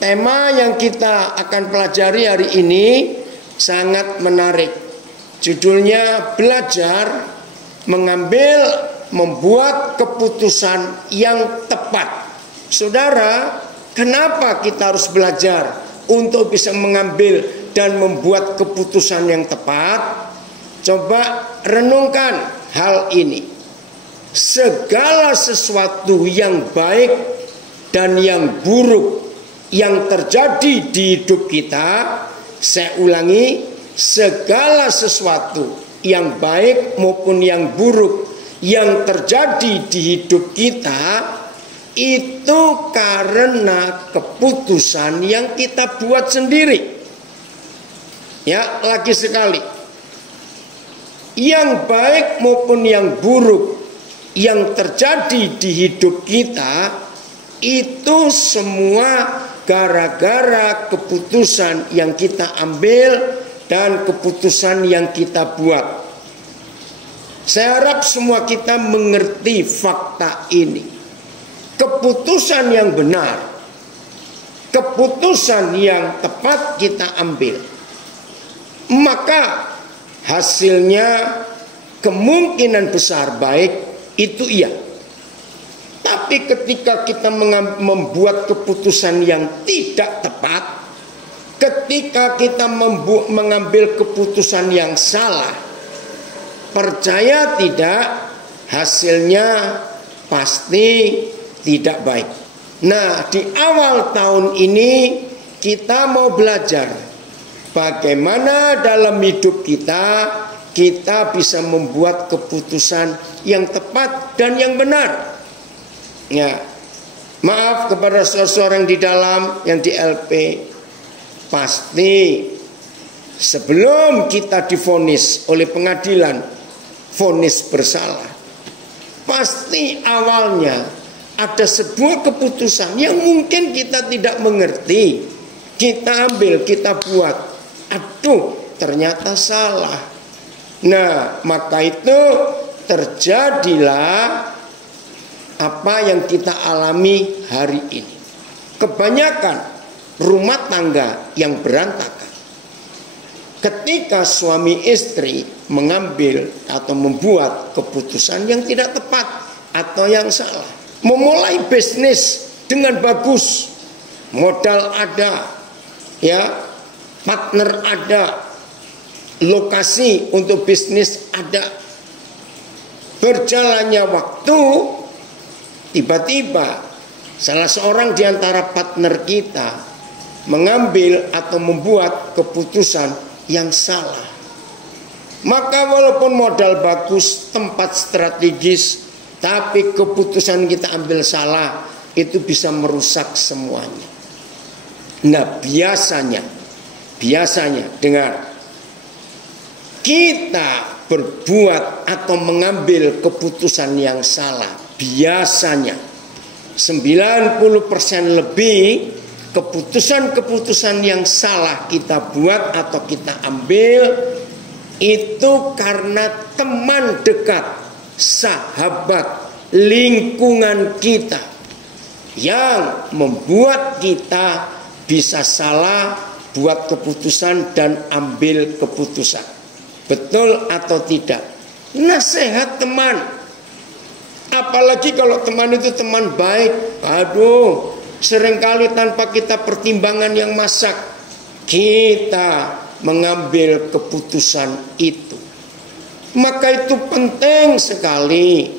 tema yang kita akan pelajari hari ini sangat menarik. Judulnya belajar membuat keputusan yang tepat. Saudara, kenapa kita harus belajar untuk bisa mengambil dan membuat keputusan yang tepat? Coba renungkan hal ini. Segala sesuatu yang baik dan yang buruk yang terjadi di hidup kita, saya ulangi, segala sesuatu yang baik maupun yang buruk yang terjadi di hidup kita itu karena keputusan yang kita buat sendiri. Ya, lagi sekali. Yang baik maupun yang buruk yang terjadi di hidup kita itu semua gara-gara keputusan yang kita ambil dan keputusan yang kita buat. Saya harap semua kita mengerti fakta ini. Keputusan yang benar, keputusan yang tepat kita ambil, maka hasilnya kemungkinan besar baik, itu iya. Tapi ketika kita membuat keputusan yang tidak tepat, ketika kita mengambil keputusan yang salah, percaya tidak, hasilnya pasti tidak baik. Nah, di awal tahun ini kita mau belajar bagaimana dalam hidup kita bisa membuat keputusan yang tepat dan yang benar. Ya, maaf kepada seseorang di dalam yang di LP, pasti sebelum kita divonis oleh pengadilan vonis bersalah, pasti awalnya ada sebuah keputusan yang mungkin kita tidak mengerti, kita ambil, kita buat, aduh ternyata salah. Nah, maka itu terjadilah apa yang kita alami hari ini. Kebanyakan rumah tangga yang berantakan ketika suami istri mengambil atau membuat keputusan yang tidak tepat atau yang salah. Memulai bisnis dengan bagus, modal ada, ya, partner ada, lokasi untuk bisnis ada. Berjalannya waktu, tiba-tiba salah seorang di antara partner kita mengambil atau membuat keputusan yang salah. Maka walaupun modal bagus, tempat strategis, tapi keputusan kita ambil salah, itu bisa merusak semuanya. Nah, biasanya dengar, kita berbuat atau mengambil keputusan yang salah, biasanya 90% lebih keputusan-keputusan yang salah kita buat atau kita ambil itu karena teman dekat, sahabat, lingkungan kita yang membuat kita bisa salah buat keputusan dan ambil keputusan. Betul atau tidak? Nasihat teman, apalagi kalau teman itu teman baik, aduh, seringkali tanpa kita pertimbangan yang masak, kita mengambil keputusan itu. Maka itu penting sekali.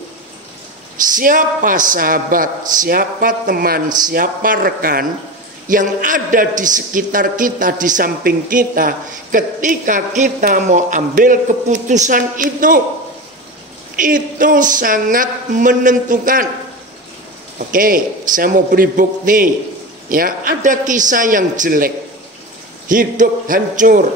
Siapa sahabat, siapa teman, siapa rekan yang ada di sekitar kita, di samping kita, ketika kita mau ambil keputusan itu sangat menentukan. Oke, saya mau beri bukti. Ya, ada kisah yang jelek, hidup hancur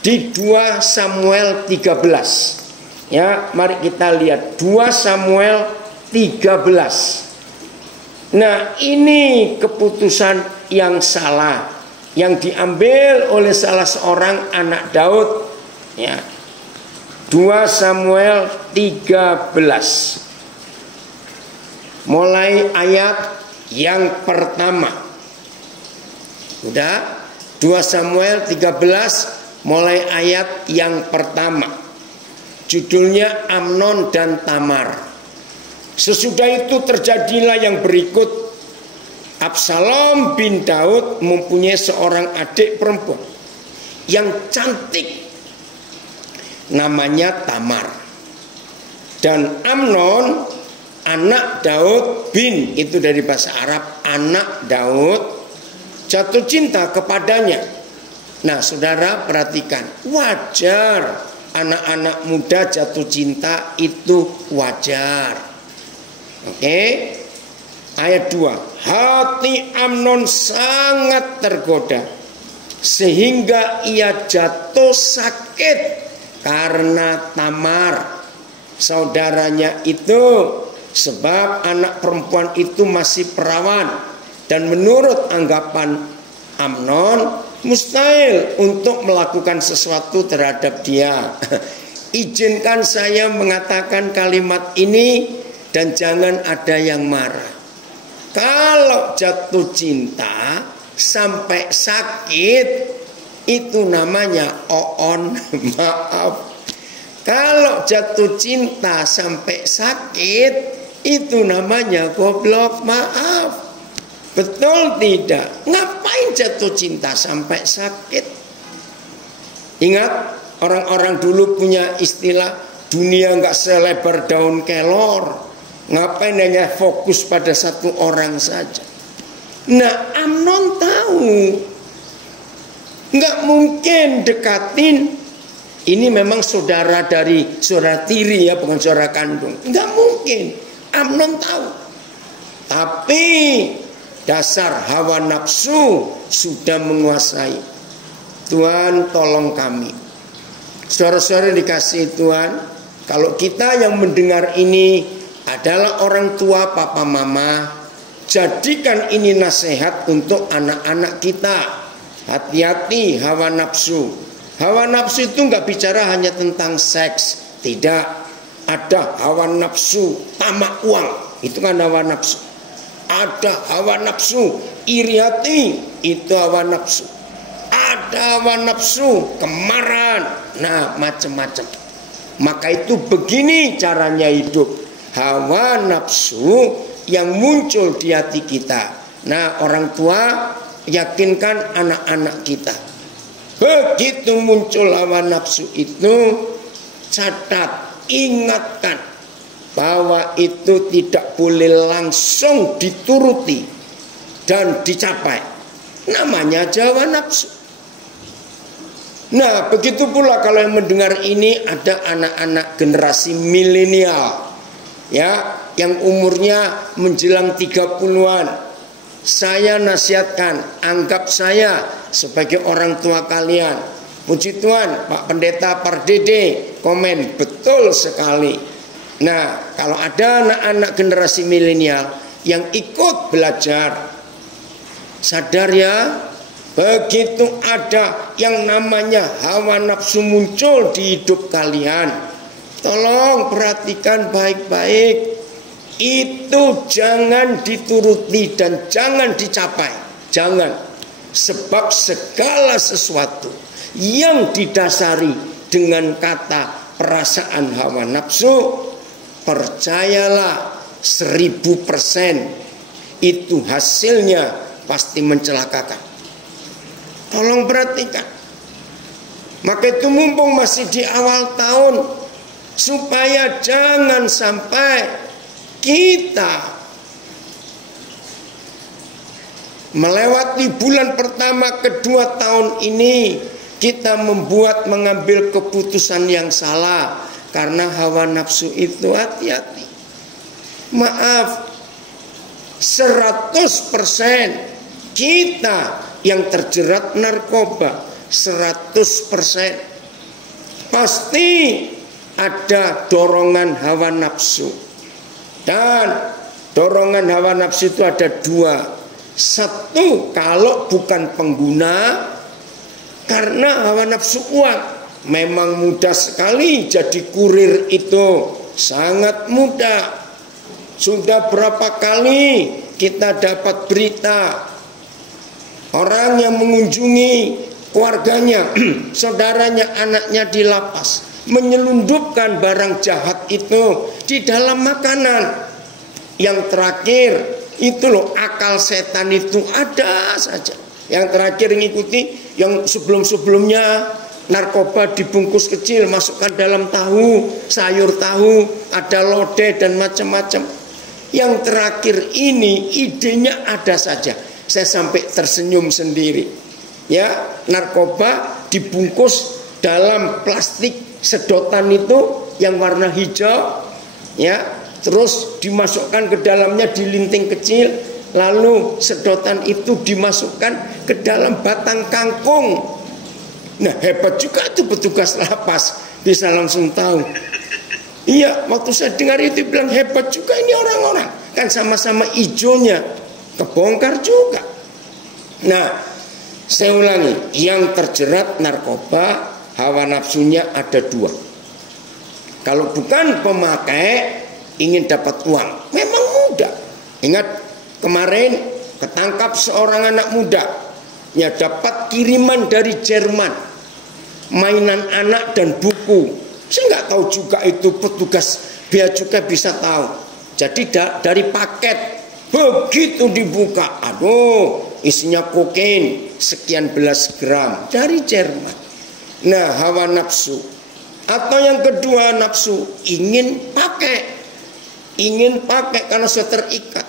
di 2 Samuel 13. Ya, mari kita lihat 2 Samuel 13. Nah, ini keputusan yang salah yang diambil oleh salah seorang anak Daud. Ya, 2 Samuel 13. Mulai ayat yang pertama. Udah. 2 Samuel 13 mulai ayat yang pertama. Judulnya Amnon dan Tamar. Sesudah itu terjadilah yang berikut. Absalom bin Daud mempunyai seorang adik perempuan yang cantik, namanya Tamar. Dan Amnon anak Daud bin, itu dari bahasa Arab, anak Daud, jatuh cinta kepadanya. Nah saudara perhatikan, wajar anak-anak muda jatuh cinta, itu wajar. Oke. Ayat 2. Hati Amnon sangat tergoda sehingga ia jatuh sakit karena Tamar saudaranya itu, sebab anak perempuan itu masih perawan dan menurut anggapan Amnon mustahil untuk melakukan sesuatu terhadap dia. Izinkan saya mengatakan kalimat ini dan jangan ada yang marah. Kalau jatuh cinta sampai sakit itu namanya oon, maaf. Kalau jatuh cinta sampai sakit itu namanya goblok, maaf. Betul tidak? Ngapain jatuh cinta sampai sakit? Ingat, orang-orang dulu punya istilah dunia nggak selebar daun kelor. Ngapain hanya fokus pada satu orang saja? Nah, Amnon tahu nggak mungkin dekatin. Ini memang saudara dari saudara tiri ya, bukan saudara kandung. Nggak mungkin. Amnon tahu. Tapi dasar hawa nafsu sudah menguasai. Tuhan tolong kami. Saudara-saudara dikasih Tuhan, kalau kita yang mendengar ini adalah orang tua, papa, mama, jadikan ini nasihat untuk anak-anak kita. Hati-hati hawa nafsu. Hawa nafsu itu nggak bicara hanya tentang seks, tidak. Ada hawa nafsu tamak uang, itu kan hawa nafsu. Ada hawa nafsu iri hati, itu hawa nafsu. Ada hawa nafsu kemarahan, nah macam-macam. Maka itu begini caranya hidup. Hawa nafsu yang muncul di hati kita. Nah, orang tua yakinkan anak-anak kita. Begitu muncul hawa nafsu itu, catat, ingatkan bahwa itu tidak boleh langsung dituruti dan dicapai. Namanya hawa nafsu. Nah, begitu pula kalau yang mendengar ini ada anak-anak generasi milenial. Ya, yang umurnya menjelang 30-an. Saya nasihatkan, anggap saya sebagai orang tua kalian. Puji Tuhan, Pak Pendeta Pardede komen, betul sekali. Nah, kalau ada anak-anak generasi milenial yang ikut belajar, sadar ya, begitu ada yang namanya hawa nafsu muncul di hidup kalian, tolong perhatikan baik-baik. Itu jangan dituruti dan jangan dicapai. Jangan. Sebab segala sesuatu yang didasari dengan kata perasaan hawa nafsu, percayalah 1000% itu hasilnya pasti mencelakakan. Tolong perhatikan. Maka itu mumpung masih di awal tahun, supaya jangan sampai kita melewati bulan pertama kedua tahun ini kita mengambil keputusan yang salah karena hawa nafsu itu. Hati-hati. Maaf, 100% kita yang terjerat narkoba, 100% pasti ada dorongan hawa nafsu. Dan dorongan hawa nafsu itu ada 2. Satu, kalau bukan pengguna, karena hawa nafsu uang. Memang mudah sekali jadi kurir itu, sangat mudah. Sudah berapa kali kita dapat berita orang yang mengunjungi keluarganya, saudaranya, anaknya di lapas, menyelundupkan barang jahat itu di dalam makanan. Yang terakhir itu loh, akal setan itu ada saja. Yang terakhir ngikuti yang sebelum-sebelumnya, narkoba dibungkus kecil, masukkan dalam tahu, sayur tahu, ada lodeh dan macam-macam. Yang terakhir ini idenya ada saja. Saya sampai tersenyum sendiri. Ya, narkoba dibungkus dalam plastik sedotan itu yang warna hijau, ya, terus dimasukkan ke dalamnya dilinting kecil, lalu sedotan itu dimasukkan ke dalam batang kangkung. Nah, hebat juga itu petugas lapas, bisa langsung tahu. Iya, waktu saya dengar itu bilang hebat juga ini orang-orang, kan sama-sama ijonya kebongkar juga. Nah, saya ulangi, yang terjerat narkoba hawa nafsunya ada dua. Kalau bukan pemakai, ingin dapat uang, memang mudah. Ingat kemarin ketangkap seorang anak muda, ya, dapat kiriman dari Jerman, mainan anak dan buku. Saya nggak tahu juga itu petugas bea cukai bisa tahu. Jadi dari paket begitu dibuka, aduh, isinya kokain sekian belas gram dari Jerman. Nah, hawa nafsu. Atau yang kedua, nafsu ingin pakai karena sudah terikat.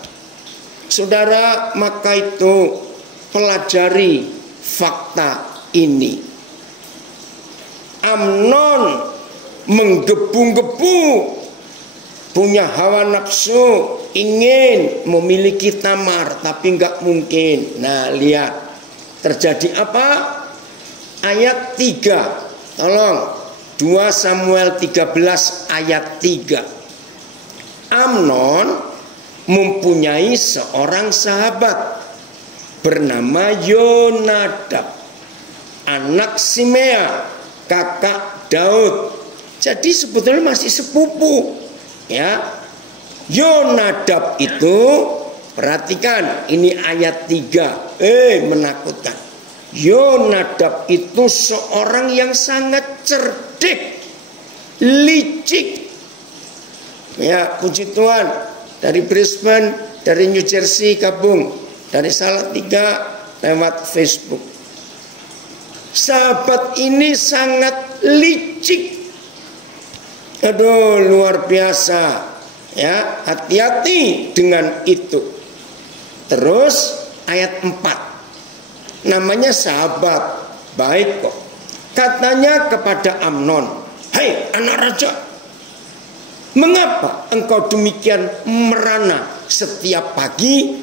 Saudara, maka itu pelajari fakta ini. Amnon menggebu-gebu, punya hawa nafsu, ingin memiliki Tamar, tapi nggak mungkin. Nah, lihat terjadi apa? Ayat 3. Tolong, 2 Samuel 13 ayat 3. Amnon mempunyai seorang sahabat bernama Yonadab, anak Simea, kakak Daud. Jadi sebetulnya masih sepupu, ya. Yonadab itu, perhatikan ini ayat 3, menakutkan. Yonadab itu seorang yang sangat cerdik, licik. Ya, puji Tuhan, dari Brisbane, dari New Jersey gabung, dari Salatiga lewat Facebook. Sahabat ini sangat licik. Aduh, luar biasa. Ya, hati-hati dengan itu. Terus ayat 4. Namanya sahabat baik kok. Katanya kepada Amnon, "Hai anak raja, mengapa engkau demikian merana setiap pagi?"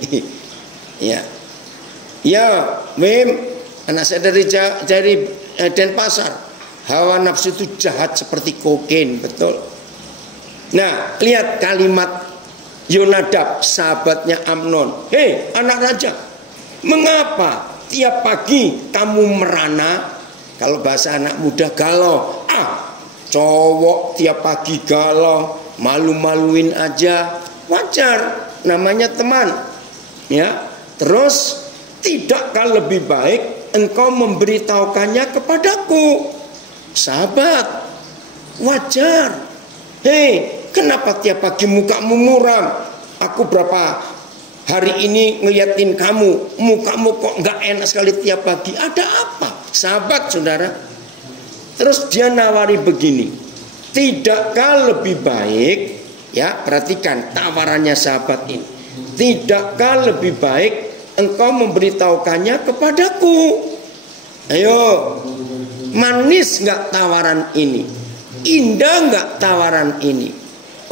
Ya, Wim, anak saya dari Denpasar. Hawa nafsu itu jahat seperti kokain, betul. Nah, lihat kalimat Yonadab, sahabatnya Amnon. "Hei anak raja, mengapa tiap pagi kamu merana?" Kalau bahasa anak muda, galau. Cowok tiap pagi galau, malu-maluin aja, wajar, namanya teman. Ya, terus, tidakkah lebih baik engkau memberitahukannya kepadaku? Sahabat, wajar. Hei, kenapa tiap pagi mukamu muram? Aku berapa hari ini ngeliatin kamu, mukamu kok nggak enak sekali tiap pagi. Ada apa? Sahabat, saudara. Terus dia nawari begini, tidakkah lebih baik, ya, perhatikan tawarannya sahabat ini. Tidakkah lebih baik engkau memberitahukannya kepadaku? Ayo, manis nggak tawaran ini? Indah nggak tawaran ini?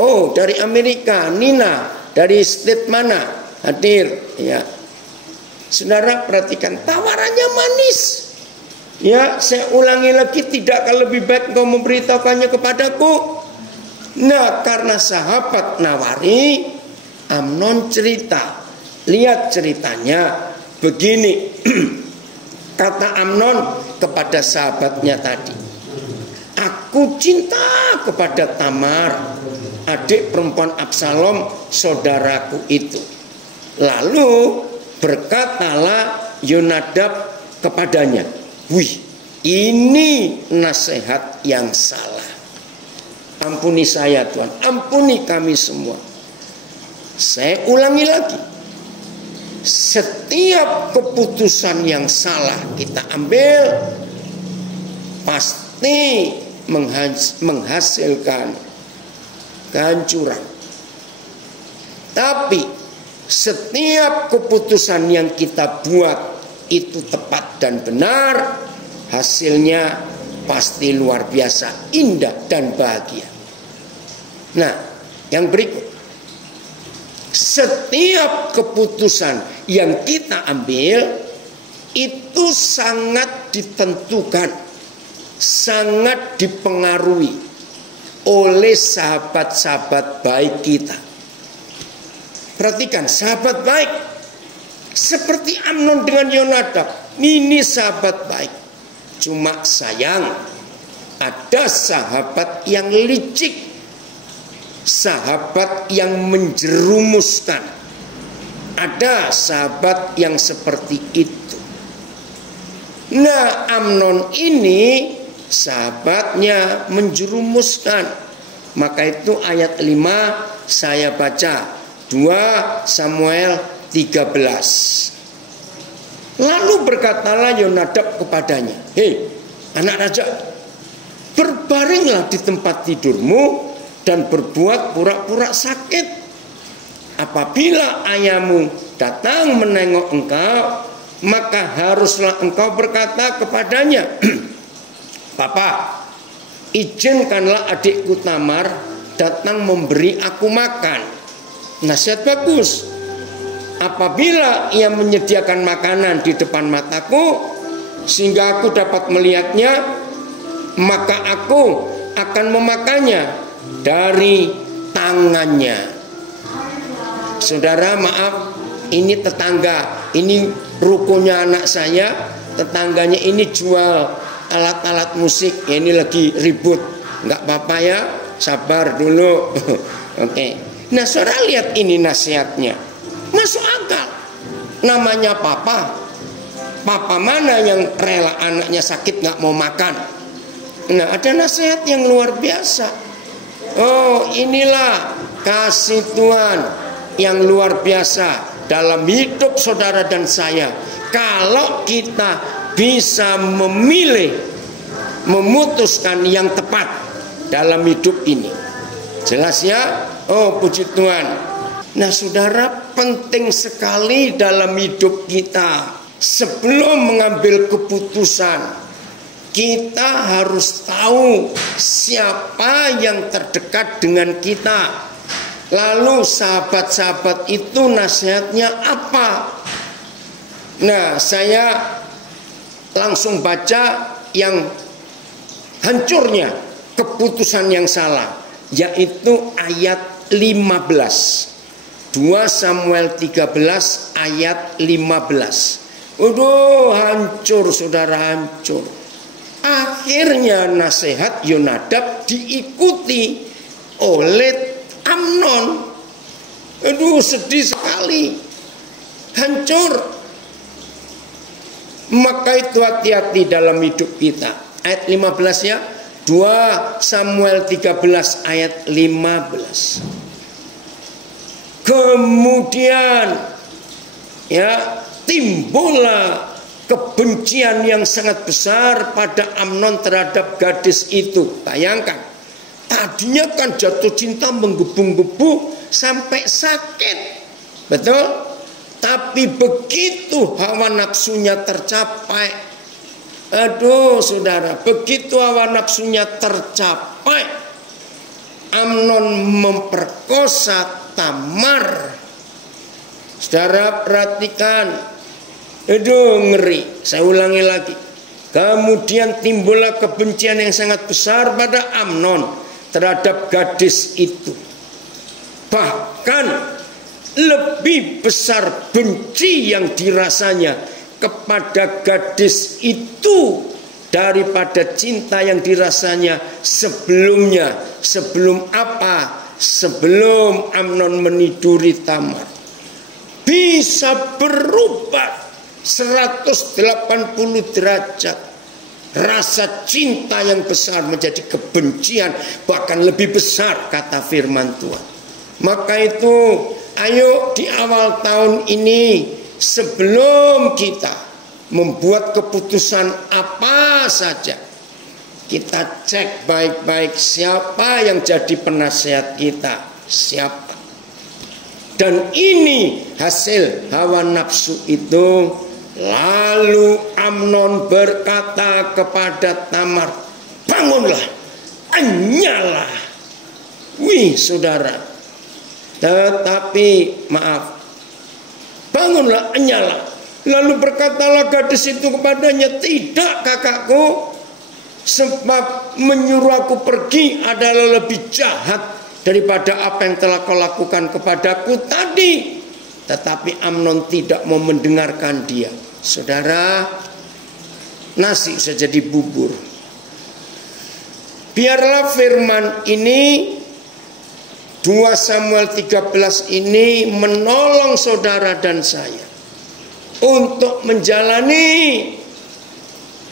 Oh, dari Amerika, Nina, dari state mana hadir? Ya, saudara perhatikan tawarannya manis. Ya, saya ulangi lagi, tidakkah lebih baik engkau memberitahukannya kepadaku? Nah, karena sahabat nawari, Amnon cerita. Lihat ceritanya begini. Kata Amnon kepada sahabatnya tadi, "Aku cinta kepada Tamar, adik perempuan Absalom, saudaraku itu." Lalu berkatalah Yonadab kepadanya. Wih, ini nasihat yang salah. Ampuni saya Tuhan, ampuni kami semua. Saya ulangi lagi. Setiap keputusan yang salah kita ambil pasti menghasilkan kehancuran. Tapi setiap keputusan yang kita buat itu tepat dan benar, hasilnya pasti luar biasa indah dan bahagia. Nah, yang berikut, setiap keputusan yang kita ambil itu sangat ditentukan, sangat dipengaruhi oleh sahabat-sahabat baik kita. Perhatikan, sahabat baik seperti Amnon dengan Yonadab, ini sahabat baik. Cuma sayang, ada sahabat yang licik, sahabat yang menjerumuskan. Ada sahabat yang seperti itu. Nah, Amnon ini sahabatnya menjerumuskan. Maka itu ayat 5 saya baca, 2 Samuel 13. Lalu berkatalah Yonadab kepadanya, hei anak raja, berbaringlah di tempat tidurmu dan berbuat pura-pura sakit. Apabila ayahmu datang menengok engkau, maka haruslah engkau berkata kepadanya, Papa, izinkanlah adikku Tamar datang memberi aku makan. Nasihat bagus. Apabila ia menyediakan makanan di depan mataku sehingga aku dapat melihatnya, maka aku akan memakannya dari tangannya. Saudara, maaf, ini tetangga, ini rukunnya anak saya, tetangganya ini jual alat-alat musik, ya, ini lagi ribut. Enggak apa-apa ya, sabar dulu. Oke. Nah, saudara lihat ini nasihatnya, masuk akal. Namanya papa, papa mana yang rela anaknya sakit nggak mau makan? Nah, ada nasihat yang luar biasa. Oh, inilah kasih Tuhan yang luar biasa dalam hidup saudara dan saya. Kalau kita bisa memilih, memutuskan yang tepat dalam hidup ini. Jelas ya? Oh, puji Tuhan. Nah, saudara, penting sekali dalam hidup kita. Sebelum mengambil keputusan, kita harus tahu siapa yang terdekat dengan kita. Lalu sahabat-sahabat itu nasihatnya apa? Nah, saya langsung baca yang hancurnya keputusan yang salah, yaitu ayat 15. 2 Samuel 13 ayat 15. Waduh, hancur saudara, hancur. Akhirnya nasihat Yonadab diikuti oleh Amnon. Aduh, sedih sekali. Hancur. Maka itu hati-hati dalam hidup kita. Ayat 15 ya. 2 Samuel 13 ayat 15. Kemudian ya, timbullah kebencian yang sangat besar pada Amnon terhadap gadis itu. Bayangkan, tadinya kan jatuh cinta menggebu-gebu sampai sakit, betul? Tapi begitu hawa nafsunya tercapai, aduh saudara, begitu hawa nafsunya tercapai, Amnon memperkosa Tamar. Saudara perhatikan, aduh ngeri. Saya ulangi lagi. Kemudian timbullah kebencian yang sangat besar pada Amnon terhadap gadis itu. Bahkan lebih besar benci yang dirasanya kepada gadis itu daripada cinta yang dirasanya sebelumnya. Sebelum apa? Sebelum Amnon meniduri Tamar. Bisa berubah 180 derajat. Rasa cinta yang besar menjadi kebencian, bahkan lebih besar, kata firman Tuhan. Maka itu ayo di awal tahun ini, sebelum kita membuat keputusan apa saja, kita cek baik-baik siapa yang jadi penasehat kita, siapa. Dan ini hasil hawa nafsu itu. Lalu Amnon berkata kepada Tamar, bangunlah, enyalah. Wih saudara, tetapi maaf, bangunlah, enyalah. Lalu berkatalah gadis itu kepadanya, tidak kakakku, sebab menyuruh aku pergi adalah lebih jahat daripada apa yang telah kau lakukan kepadaku tadi. Tetapi Amnon tidak mau mendengarkan dia. Saudara, nasi bisa jadi bubur. Biarlah firman ini 2 Samuel 13 ini menolong saudara dan saya untuk menjalani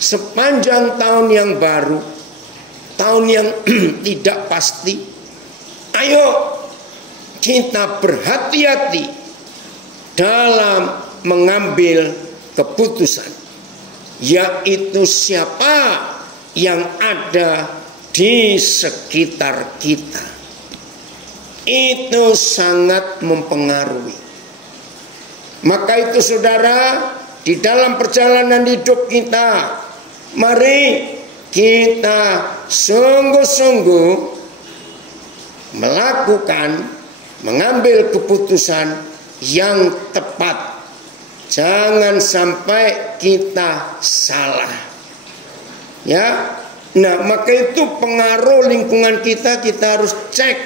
sepanjang tahun yang baru, tahun yang tidak pasti. Ayo kita berhati-hati dalam mengambil keputusan, yaitu siapa yang ada di sekitar kita. Itu sangat mempengaruhi. Maka itu saudara, di dalam perjalanan hidup kita, mari kita sungguh-sungguh mengambil keputusan yang tepat. Jangan sampai kita salah. Ya. Nah, maka itu pengaruh lingkungan kita harus cek.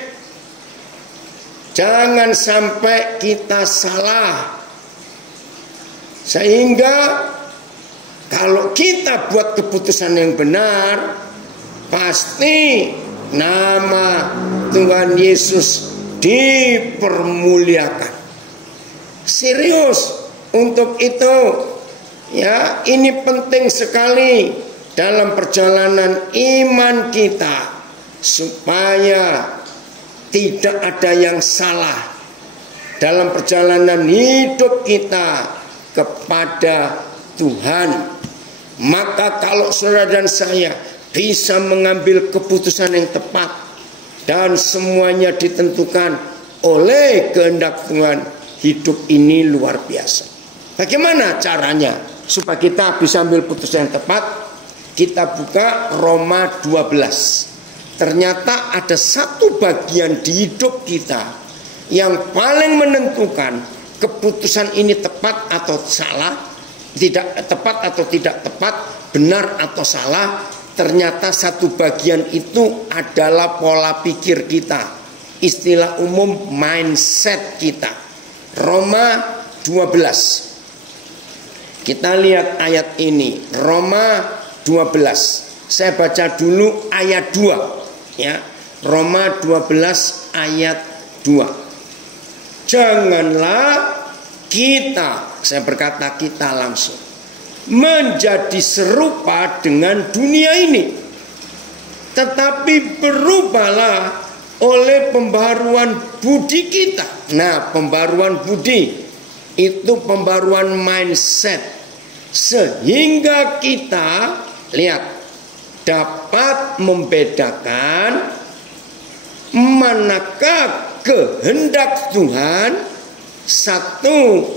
Jangan sampai kita salah. Sehingga kalau kita buat keputusan yang benar, pasti nama Tuhan Yesus dipermuliakan. Serius untuk itu, ya, ini penting sekali dalam perjalanan iman kita, supaya tidak ada yang salah dalam perjalanan hidup kita kepada Tuhan. Maka kalau saudara dan saya bisa mengambil keputusan yang tepat dan semuanya ditentukan oleh kehendak Tuhan, hidup ini luar biasa. Bagaimana caranya supaya kita bisa ambil putusan yang tepat? Kita buka Roma 12. Ternyata ada satu bagian di hidup kita yang paling menentukan keputusan ini tepat atau salah, tidak tepat atau tidak tepat, benar atau salah. Ternyata satu bagian itu adalah pola pikir kita, istilah umum mindset kita. Roma 12. Kita lihat ayat ini, Roma 12. Saya baca dulu ayat 2, ya. Roma 12 ayat 2. Janganlah kita, saya berkata kita langsung, menjadi serupa dengan dunia ini, tetapi berubahlah oleh pembaharuan budi kita. Nah, pembaharuan budi itu pembaharuan mindset, sehingga kita lihat dapat membedakan manakah kehendak Tuhan, satu,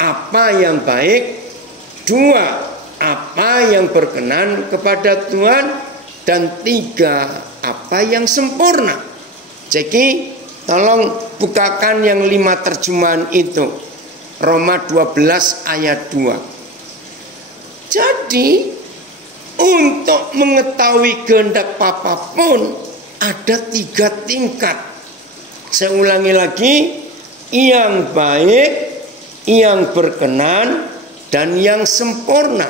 apa yang baik, dua, apa yang berkenan kepada Tuhan, dan tiga, apa yang sempurna. Jadi tolong bukakan yang 5 terjemahan itu, Roma 12 ayat 2. Jadi untuk mengetahui kehendak Bapa pun ada 3 tingkat. Saya ulangi lagi, yang baik, yang berkenan, dan yang sempurna.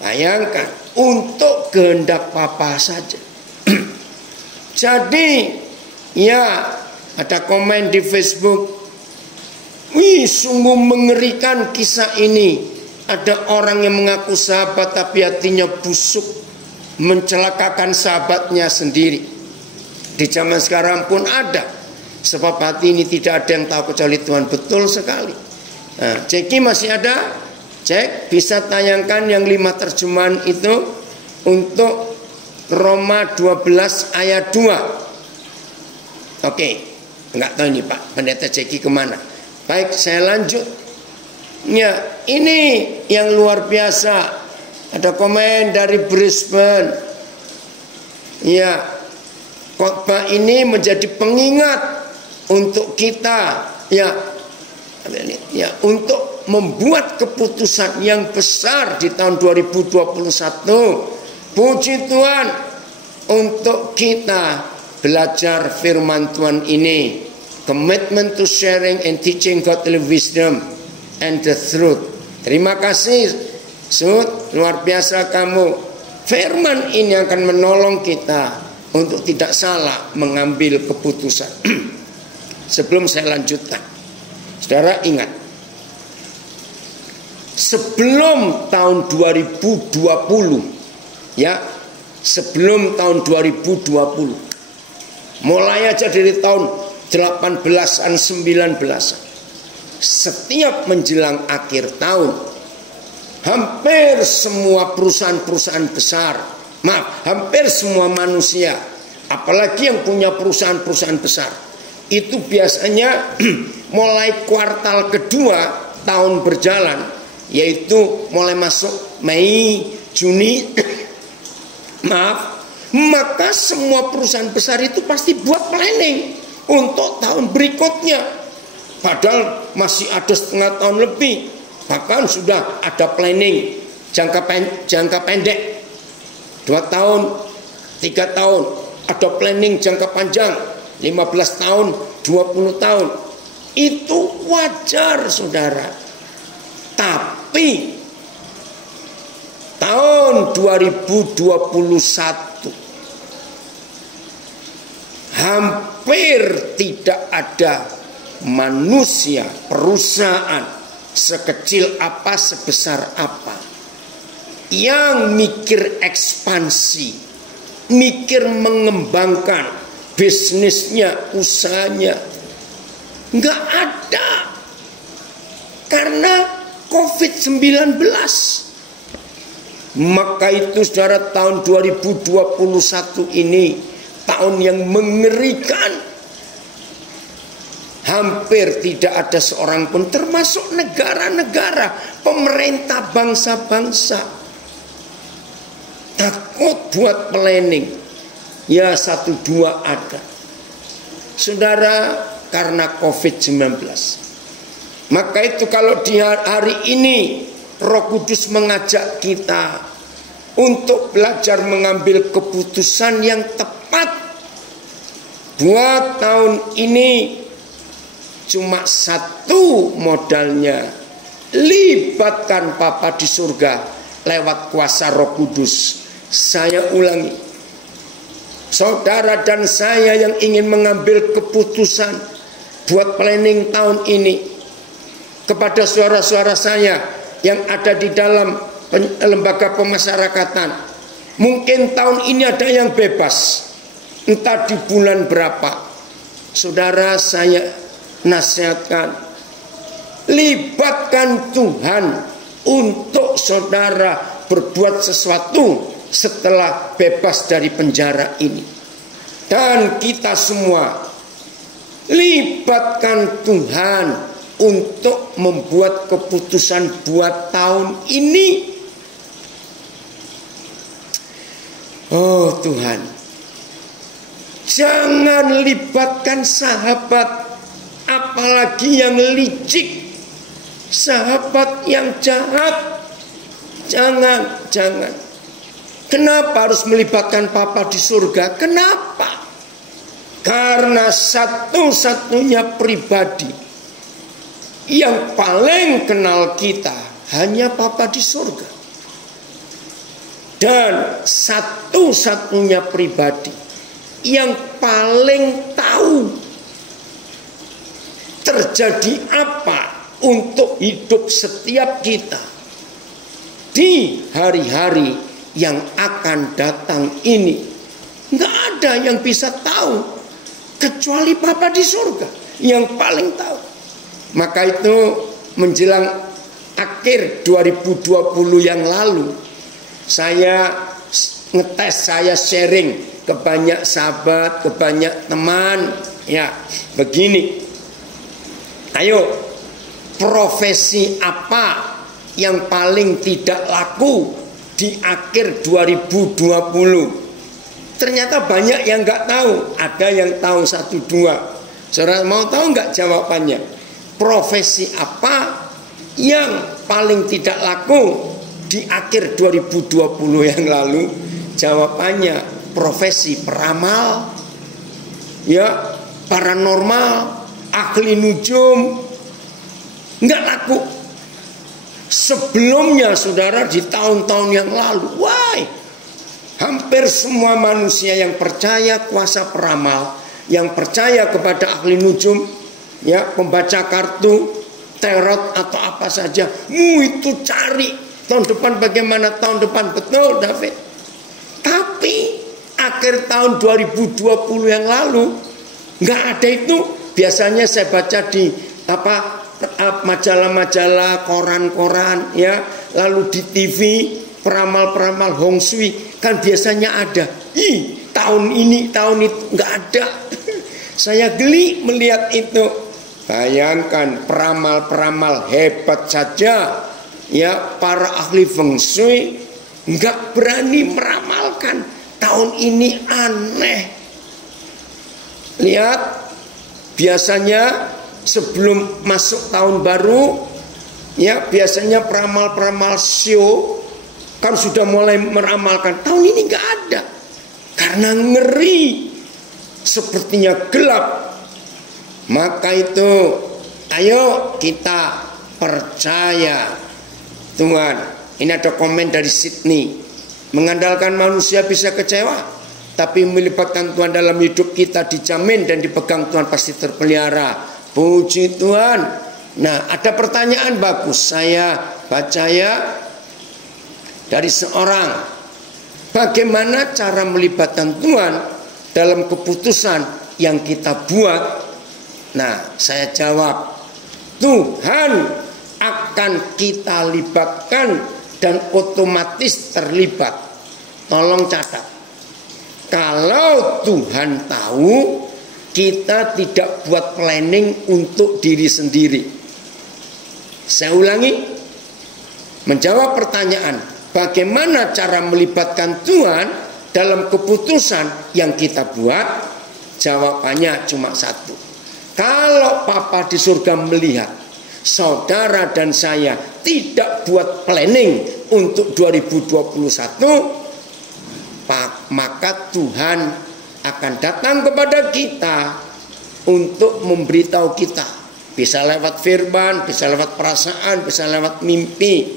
Bayangkan, untuk kehendak Bapa saja. Jadi, ya, ada komen di Facebook, wih, sungguh mengerikan kisah ini. Ada orang yang mengaku sahabat tapi hatinya busuk, mencelakakan sahabatnya sendiri. Di zaman sekarang pun ada. Sebab hati ini tidak ada yang tahu kecuali Tuhan. Betul sekali. Nah, Ceki masih ada? Cek, bisa tayangkan yang 5 terjemahan itu untuk Roma 12 ayat 2. Oke, enggak tahu ini Pak, Pendeta Ceki kemana. Baik, saya lanjut. Ya, ini yang luar biasa. Ada komen dari Brisbane. Ya, khotbah ini menjadi pengingat untuk kita, ya, untuk membuat keputusan yang besar di tahun 2021. Puji Tuhan untuk kita belajar firman Tuhan ini. Commitment to sharing and teaching godly wisdom and the truth. Terima kasih Sud, luar biasa kamu. Firman ini akan menolong kita untuk tidak salah mengambil keputusan. Sebelum saya lanjutkan, saudara ingat, sebelum tahun 2020, ya, sebelum tahun 2020, mulai aja dari tahun 18-an 19-an, setiap menjelang akhir tahun, hampir semua perusahaan-perusahaan besar, hampir semua manusia, apalagi yang punya perusahaan-perusahaan besar, itu biasanya mulai kuartal kedua tahun berjalan, yaitu mulai masuk Mei, Juni, maka semua perusahaan besar itu pasti buat planning untuk tahun berikutnya. Padahal masih ada setengah tahun lebih, bahkan sudah ada planning jangka pendek 2 tahun, 3 tahun, ada planning jangka panjang 15 tahun, 20 tahun. Itu wajar saudara. Tapi tahun 2021 hampir tidak ada manusia, perusahaan sekecil apa, sebesar apa, yang mikir ekspansi, mikir mengembangkan bisnisnya, usahanya. Nggak ada. Karena COVID-19. Maka itu saudara, tahun 2021 ini tahun yang mengerikan. Hampir tidak ada seorang pun, termasuk negara-negara, pemerintah bangsa-bangsa, takut buat planning. Ya 1-2 ada. Saudara, karena COVID-19. Maka itu kalau di hari ini Roh Kudus mengajak kita untuk belajar mengambil keputusan yang tepat. Buat tahun ini cuma satu modalnya, libatkan Bapa di surga lewat kuasa Roh Kudus. Saya ulangi, saudara dan saya yang ingin mengambil keputusan buat planning tahun ini, kepada suara-suara saya yang ada di dalam lembaga pemasyarakatan, mungkin tahun ini ada yang bebas, entah di bulan berapa. Saudara, saya nasihatkan, libatkan Tuhan untuk saudara berbuat sesuatu setelah bebas dari penjara ini. Dan kita semua libatkan Tuhan untuk membuat keputusan buat tahun ini. Oh Tuhan, jangan libatkan sahabat, apalagi yang licik, sahabat yang jahat. Jangan. Kenapa harus melibatkan Bapa di surga? Kenapa? Karena satu-satunya pribadi yang paling kenal kita hanya Bapa di surga. Dan satu-satunya pribadi yang paling tahu terjadi apa untuk hidup setiap kita di hari-hari yang akan datang ini. Nggak ada yang bisa tahu kecuali Bapa di surga yang paling tahu. Maka itu menjelang akhir 2020 yang lalu, saya ngetes, saya sharing ke banyak sahabat, ke banyak teman. Ya, begini. Ayo, profesi apa yang paling tidak laku di akhir 2020? Ternyata banyak yang nggak tahu. Ada yang tahu 1-2. Saudara mau tahu nggak jawabannya? Profesi apa yang paling tidak laku di akhir 2020 yang lalu? Jawabannya profesi peramal, ya, paranormal, ahli nujum. Nggak laku. Sebelumnya saudara, di tahun-tahun yang lalu, hampir semua manusia yang percaya kuasa peramal, yang percaya kepada ahli nujum, ya, pembaca kartu, tarot atau apa saja, itu cari tahun depan bagaimana, tahun depan, betul David. Tapi akhir tahun 2020 yang lalu nggak ada itu. Biasanya saya baca di majalah-majalah, koran-koran, ya, lalu di TV peramal-peramal Hong Sui kan biasanya ada. Tahun ini, tahun itu nggak ada. Saya geli melihat itu. Bayangkan peramal-peramal hebat saja, ya, para ahli Feng Shui nggak berani meramalkan tahun ini. Aneh. Lihat, biasanya sebelum masuk tahun baru, ya, biasanya peramal-peramal show kan sudah mulai meramalkan. Tahun ini nggak ada karena ngeri, sepertinya gelap. Maka itu ayo kita percaya Tuhan. Ini ada komen dari Sydney. Mengandalkan manusia bisa kecewa, tapi melibatkan Tuhan dalam hidup kita dijamin dan dipegang Tuhan pasti terpelihara. Puji Tuhan. Nah, ada pertanyaan bagus saya baca, ya, dari seorang. Bagaimana cara melibatkan Tuhan dalam keputusan yang kita buat? Nah, saya jawab, Tuhan akan kita libatkan dan otomatis terlibat. Tolong catat. Kalau Tuhan tahu, kita tidak buat planning untuk diri sendiri. Saya ulangi, menjawab pertanyaan, bagaimana cara melibatkan Tuhan dalam keputusan yang kita buat? Jawabannya cuma satu. Kalau Papa di surga melihat saudara dan saya tidak buat planning untuk 2021, maka Tuhan akan datang kepada kita untuk memberitahu kita. Bisa lewat firman, bisa lewat perasaan, bisa lewat mimpi.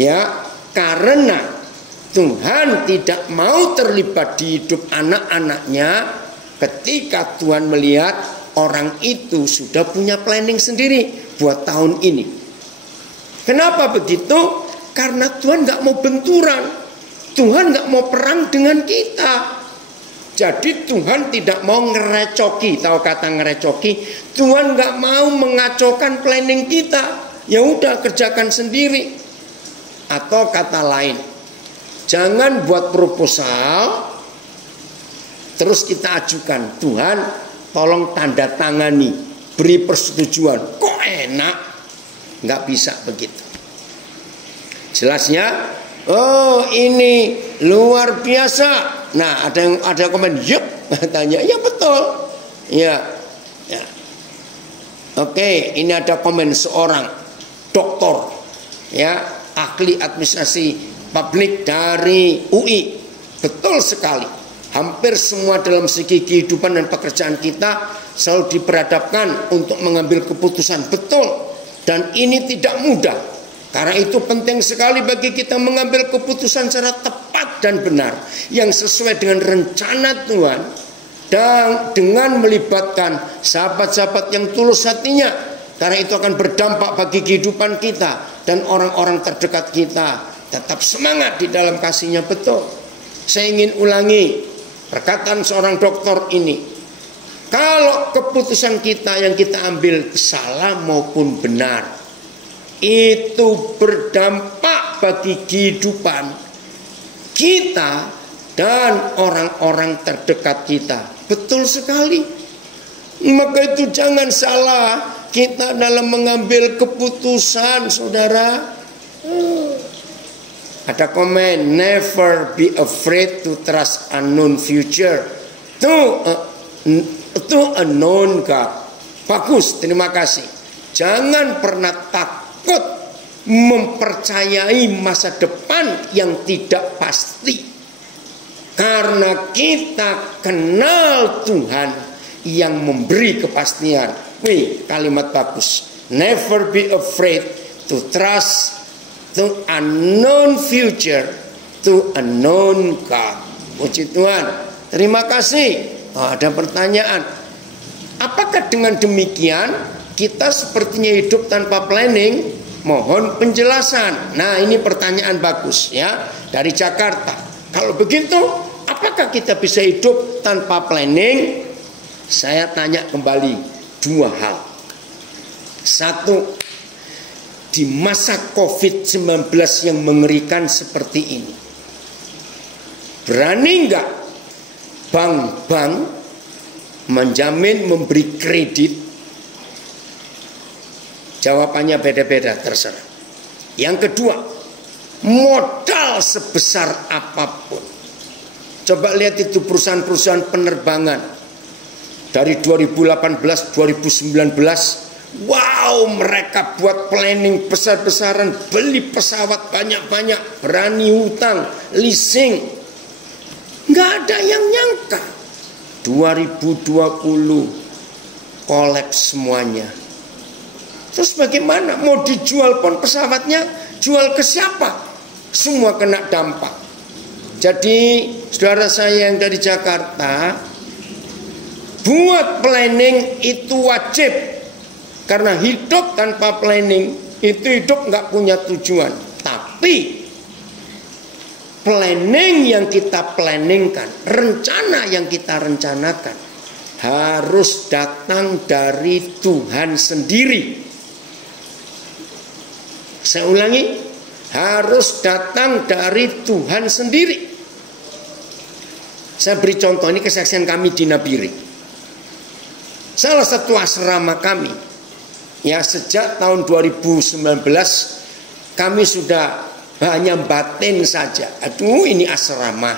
Ya, karena Tuhan tidak mau terlibat di hidup anak-anaknya ketika Tuhan melihat orang itu sudah punya planning sendiri buat tahun ini. Kenapa begitu? Karena Tuhan gak mau benturan. Tuhan gak mau perang dengan kita. Jadi Tuhan tidak mau ngerecoki. Tahu kata ngerecoki? Tuhan gak mau mengacaukan planning kita. Ya udah, kerjakan sendiri. Atau kata lain, jangan buat proposal terus kita ajukan, Tuhan tolong tanda tangani, beri persetujuan. Kok enak? Nggak bisa begitu. Jelasnya, oh ini luar biasa. Nah, ada komen, yup, tanya, ya betul, ya. Oke, ini ada komen seorang doktor, ya, ahli administrasi publik dari UI. Betul sekali. Hampir semua dalam segi kehidupan dan pekerjaan kita selalu diperhadapkan untuk mengambil keputusan. Betul. Dan ini tidak mudah. Karena itu penting sekali bagi kita mengambil keputusan secara tepat dan benar, yang sesuai dengan rencana Tuhan, dan dengan melibatkan sahabat-sahabat yang tulus hatinya, Karena itu akan berdampak bagi kehidupan kita dan orang-orang terdekat kita. Tetap semangat di dalam kasihnya, betul. Saya ingin ulangi perkataan seorang dokter ini. Kalau keputusan kita yang kita ambil salah maupun benar, itu berdampak bagi kehidupan kita dan orang-orang terdekat kita. Betul sekali. Maka itu jangan salah kita dalam mengambil keputusan, saudara. Ada komen, never be afraid to trust unknown future to a known God. Bagus, terima kasih. Jangan pernah takut mempercayai masa depan yang tidak pasti. Karena kita kenal Tuhan yang memberi kepastian. Wih, kalimat bagus. Never be afraid to trust to unknown future to unknown God. Puji Tuhan. Terima kasih. Ada pertanyaan. Apakah dengan demikian kita sepertinya hidup tanpa planning? Mohon penjelasan. Nah, ini pertanyaan bagus ya dari Jakarta. Kalau begitu, apakah kita bisa hidup tanpa planning? Saya tanya kembali dua hal. Satu, di masa COVID-19 yang mengerikan seperti ini, berani enggak bank-bank menjamin memberi kredit? Jawabannya beda-beda, terserah. Yang kedua, modal sebesar apapun. Coba lihat itu perusahaan-perusahaan penerbangan dari 2018, 2019. Wow, mereka buat planning besar-besaran, beli pesawat banyak-banyak, berani hutang, leasing. Nggak ada yang nyangka 2020 kolaps semuanya. Terus bagaimana? Mau dijual pun pesawatnya, jual ke siapa? Semua kena dampak. Jadi saudara saya yang dari Jakarta, buat planning itu wajib. Karena hidup tanpa planning itu hidup nggak punya tujuan. Tapi planning yang kita planningkan, rencana yang kita rencanakan harus datang dari Tuhan sendiri. Saya ulangi, harus datang dari Tuhan sendiri. Saya beri contoh, ini kesaksian kami di Nabire. Salah satu asrama kami, ya sejak tahun 2019 kami sudah hanya batin saja. Aduh, ini asrama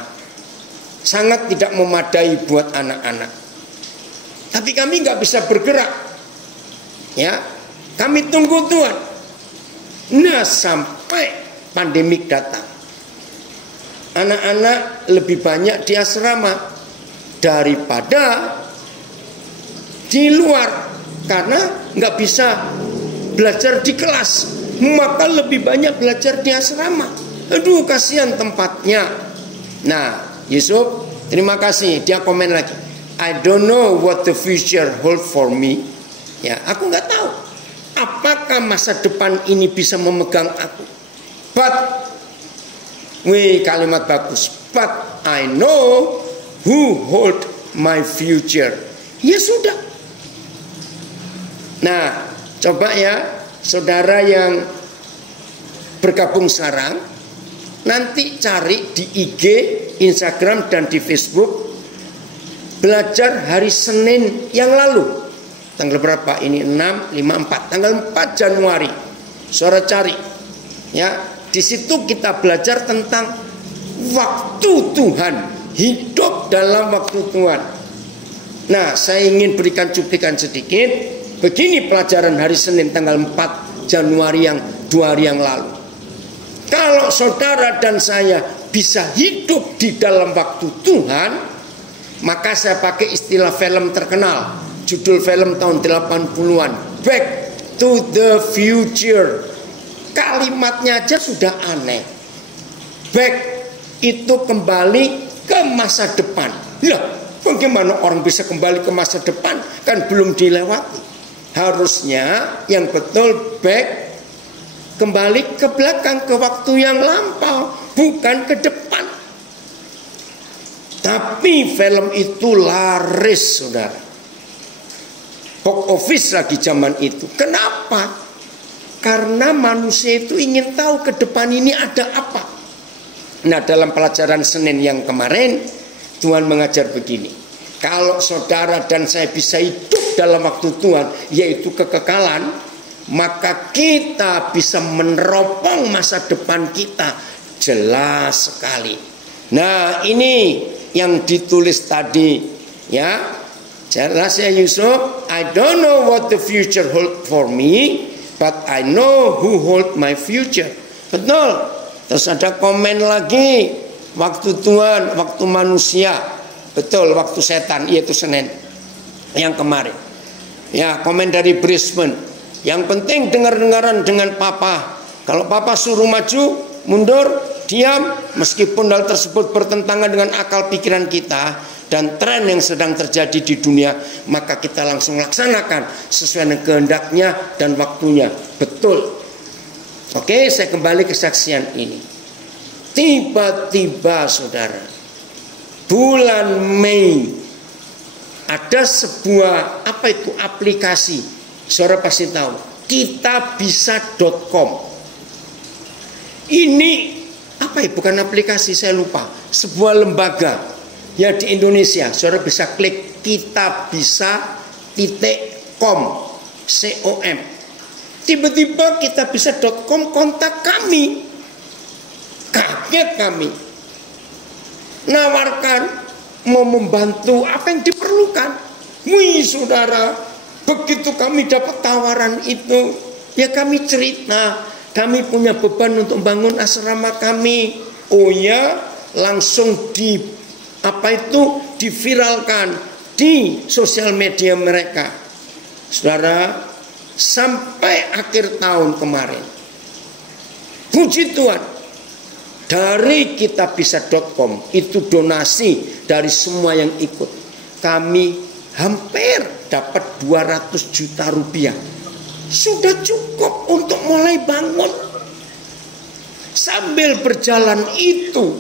sangat tidak memadai buat anak-anak. Tapi kami nggak bisa bergerak. Ya, kami tunggu Tuhan. Nah, sampai pandemik datang, anak-anak lebih banyak di asrama daripada di luar karena nggak bisa belajar di kelas, maka lebih banyak belajar di asrama. Aduh, kasihan tempatnya. Nah, Yusuf, terima kasih. Dia komen lagi, I don't know what the future hold for me. Ya, aku nggak tahu apakah masa depan ini bisa memegang aku. But, kalimat bagus. But I know who hold my future. Ya sudah. Nah, coba ya, saudara yang bergabung sekarang, nanti cari di IG, Instagram, dan di Facebook. Belajar hari Senin yang lalu. Tanggal berapa? Ini 6, 5, 4. Tanggal 4 Januari. Saudara cari. Ya, di situ kita belajar tentang waktu Tuhan. Hidup dalam waktu Tuhan. Nah, saya ingin berikan cuplikan sedikit. Begini pelajaran hari Senin tanggal 4 Januari yang 2 hari yang lalu. Kalau saudara dan saya bisa hidup di dalam waktu Tuhan, maka saya pakai istilah film terkenal. Judul film tahun 80-an, Back to the Future. Kalimatnya aja sudah aneh. Back itu kembali ke masa depan. Lah, bagaimana orang bisa kembali ke masa depan? Kan belum dilewati. Harusnya yang betul back, kembali ke belakang, ke waktu yang lampau, bukan ke depan. Tapi film itu laris, saudara. Box office lagi zaman itu. Kenapa? Karena manusia itu ingin tahu ke depan ini ada apa. Nah, dalam pelajaran Senin yang kemarin, Tuhan mengajar begini. Kalau saudara dan saya bisa hidup dalam waktu Tuhan, yaitu kekekalan, maka kita bisa meneropong masa depan kita jelas sekali. Nah, ini yang ditulis tadi, ya. Jelas ya Yusuf, I don't know what the future hold for me, but I know who hold my future. Betul. Terus ada komen lagi, waktu Tuhan, waktu manusia. Betul, waktu setan, yaitu Senin yang kemarin. Ya, komen dari Brisbane. Yang penting dengar-dengaran dengan papa. Kalau papa suruh maju, mundur, diam, meskipun hal tersebut bertentangan dengan akal pikiran kita dan tren yang sedang terjadi di dunia, maka kita langsung laksanakan sesuai dengan kehendaknya dan waktunya. Betul. Oke, saya kembali ke saksian ini. Tiba-tiba saudara, bulan Mei ada sebuah aplikasi, saudara pasti tahu, kitabisa.com. Ini bukan aplikasi, saya lupa, sebuah lembaga ya di Indonesia. Saudara bisa klik kitabisa.com. Tiba-tiba kitabisa.com kontak kami. Kaget kami. Nawarkan mau membantu apa yang diperlukan. Wih saudara, begitu kami dapat tawaran itu, ya kami cerita, kami punya beban untuk bangun asrama kami. Oh ya, langsung diviralkan di sosial media mereka. Saudara, sampai akhir tahun kemarin, puji Tuhan, dari kitabisa.com itu donasi dari semua yang ikut, kami hampir dapat 200 juta rupiah. Sudah cukup untuk mulai bangun. Sambil berjalan itu,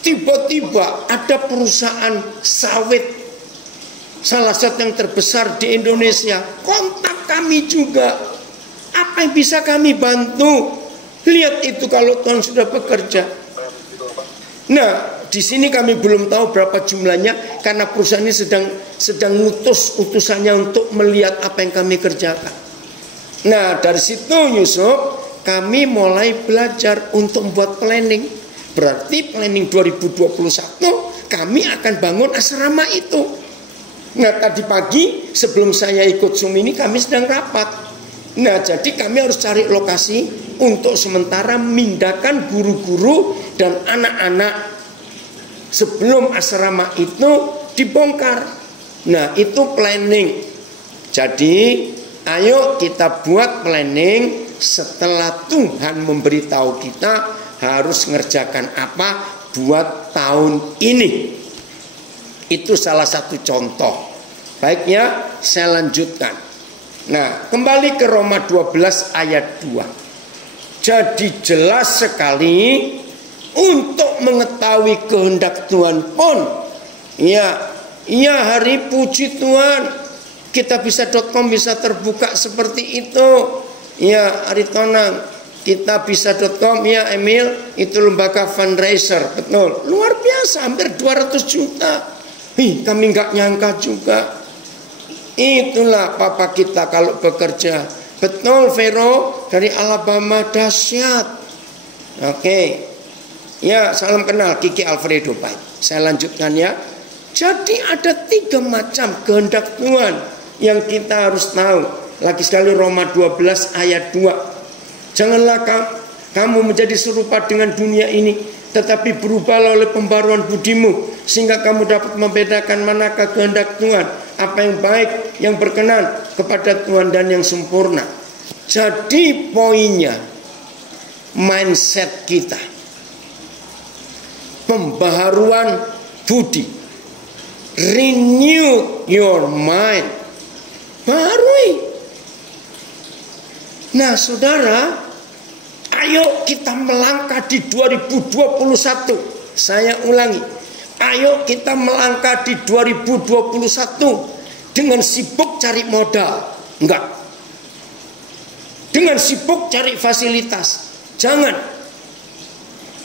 tiba-tiba ada perusahaan sawit, salah satu yang terbesar di Indonesia, kontak kami juga. Apa yang bisa kami bantu? Lihat itu kalau Tuhan sudah bekerja. Nah, di sini kami belum tahu berapa jumlahnya karena perusahaan ini sedang ngutus utusannya untuk melihat apa yang kami kerjakan. Nah, dari situ Yusuf, kami mulai belajar untuk membuat planning. Berarti planning 2021 kami akan bangun asrama itu. Nah, tadi pagi sebelum saya ikut Zoom ini kami sedang rapat. Nah, jadi kami harus cari lokasi untuk sementara mindahkan guru-guru dan anak-anak sebelum asrama itu dibongkar. Nah, itu planning. Jadi, ayo kita buat planning setelah Tuhan memberitahu kita harus ngerjakan apa buat tahun ini. Itu salah satu contoh. Baiknya, saya lanjutkan. Nah, kembali ke Roma 12 ayat 2. Jadi jelas sekali untuk mengetahui kehendak Tuhan pun, ya hari puji Tuhan, kitabisa.com bisa terbuka seperti itu. Ya, Ari Tonang, kitabisa.com, ya Emil, itu lembaga fundraiser, betul. Luar biasa, hampir 200 juta. Kami nggak nyangka juga. Itulah papa kita kalau bekerja. Betul, Vero dari Alabama, dahsyat. Oke. Ya, salam kenal Kiki Alfredo, baik. Saya lanjutkan ya. Jadi ada 3 macam kehendak Tuhan yang kita harus tahu. Lagi sekali Roma 12 ayat 2. Janganlah kamu menjadi serupa dengan dunia ini, tetapi berubahlah oleh pembaruan budimu, sehingga kamu dapat membedakan manakah kehendak Tuhan, apa yang baik, yang berkenan kepada Tuhan dan yang sempurna. Jadi poinnya, mindset kita, pembaharuan budi, renew your mind. Barui. Nah saudara, ayo kita melangkah di 2021. Saya ulangi, ayo kita melangkah di 2021 dengan sibuk cari modal. Enggak. Dengan sibuk cari fasilitas. Jangan.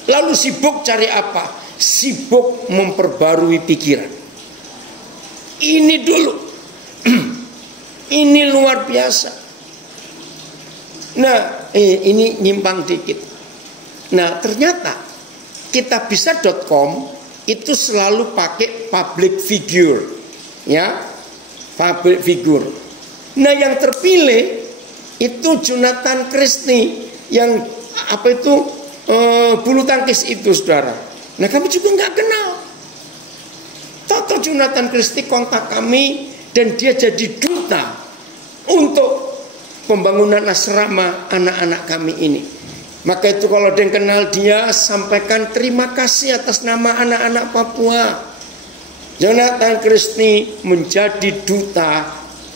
Lalu sibuk cari apa? Sibuk memperbarui pikiran. Ini dulu. Ini luar biasa. Nah, ini nyimpang dikit. Nah, ternyata kitabisa.com itu selalu pakai public figure. Ya, public figure. Nah, yang terpilih itu Jonathan Christie yang bulu tangkis itu, saudara. Nah, kami juga nggak kenal. Toto Jonathan Christie kontak kami dan dia jadi duta untuk pembangunan asrama anak-anak kami ini. Maka itu kalau ada yang kenal dia, sampaikan terima kasih atas nama anak-anak Papua. Jonathan Christie menjadi duta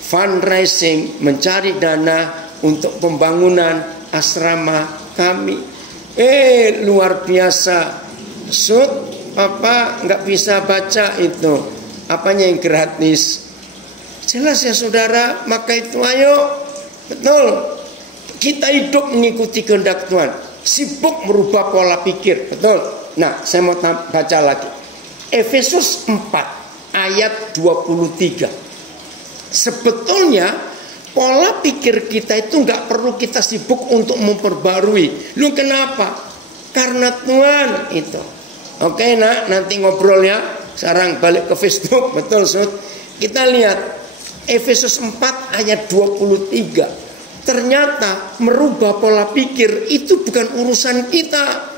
fundraising, mencari dana untuk pembangunan asrama kami. Luar biasa. Nggak bisa baca itu. Apanya yang gratis? Jelas ya saudara, maka itu ayo. Betul. Kita hidup mengikuti kehendak Tuhan. Sibuk merubah pola pikir. Betul. Nah, saya mau baca lagi. Efesus 4 ayat 23. Sebetulnya pola pikir kita itu nggak perlu kita sibuk untuk memperbarui. Lu kenapa? Karena Tuhan itu. Oke, nah nanti ngobrol ya. Sekarang balik ke Facebook. Betul, Sud. Kita lihat Efesus 4 ayat 23. Ternyata merubah pola pikir itu bukan urusan kita.